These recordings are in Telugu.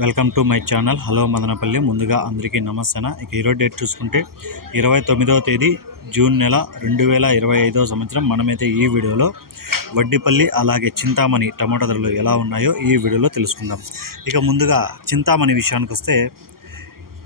Welcome to my channel. Hello Madanapalle. ముందుగా అందరికీ నమస్తే ఇక ఈరోజు డేట్ చూసుకుంటే ఇరవై తొమ్మిదవ తేదీ జూన్ నెల రెండు వేల ఇరవై ఐదవ సంవత్సరం. మనమైతే ఈ వీడియోలో వడ్డిపల్లి అలాగే చింతామణి టమాటా ధరలు ఎలా ఉన్నాయో ఈ వీడియోలో తెలుసుకుందాం. ఇక ముందుగా చింతామణి విషయానికి వస్తే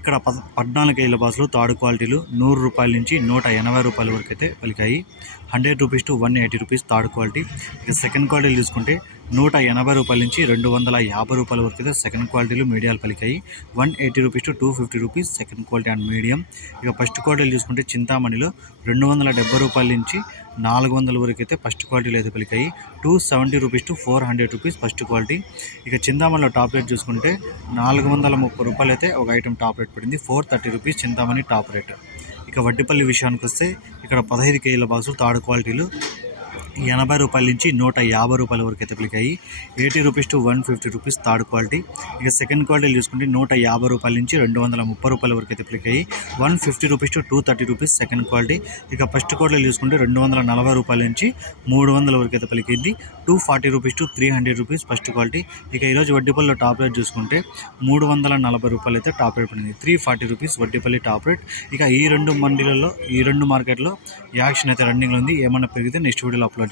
ఇక్కడ పద్ పద్నాలుగు కేజీల బాసులు తాడు క్వాలిటీలు నూరు రూపాయల నుంచి నూట ఎనభై రూపాయల వరకు అయితే పలికాయి. Hundred rupees to one eighty rupees third quality. ఇక సెకండ్ క్వాలిటీలు తీసుకుంటే నూట ఎనభై రూపాయల నుంచి రెండు వందల యాభై రూపాయల వరకు అయితే సెకండ్ క్వాలిటీలు మీడియాలు పలికాయి. One eighty rupees to two fifty rupees second quality and medium ఇక ఫస్ట్ క్వాలిటీలు చూసుకుంటే చింతామణిలో రెండు వందల డెబ్బై రూపాయల నుంచి నాలుగు వందల వరకు అయితే ఫస్ట్ క్వాలిటీలు అయితే పలికాయి. Two seventy rupees to four hundred rupees first quality ఇక చింతామణిలో టాప్ రేట్ చూసుకుంటే నాలుగు వందల ముప్పై రూపాయలు అయితే ఒక ఐటెం టాప్ రేట్ పడింది. Four thirty rupees Chintamani top rate ఇక వడ్డిపల్లి విషయానికి వస్తే ఇక్కడ పదహైదు కేజీల బాక్సులు థర్డ్ క్వాలిటీలు ఎనభై రూపాయల నుంచి నూట యాభై రూపాయల వరకు అయితే పలికాయి. Eighty rupees to one fifty rupees third quality. ఇక సెకండ్ క్వాలిటీ చూసుకుంటే నూట యాభై రూపాయల నుంచి రెండు వందల ముప్పై రూపాయల వరకు అయితే పలికాయి. One fifty rupees to two thirty rupees second quality. ఇక ఫస్ట్ క్వాలిటీ చూసుకుంటే రెండు వందల నలభై రూపాయల నుంచి మూడు వందల వరకు అయితే పలికింది. Two forty rupees to three hundred rupees first quality. ఇక ఈరోజు వడ్డీపల్లిలో టాప్ రేట్ చూసుకుంటే మూడు వందల నలభై రూపాయలు అయితే టాప్ రేట్ పడింది. Three forty rupees Vaddipalli top rate. ఇక ఈ రెండు మండీలలో ఈ రెండు మార్కెట్లో యాక్షన్ అయితే రన్నింగ్లో ఉంది. ఏమన్నా పెరిగితే నెక్స్ట్ వీడియోలో అప్లోడ్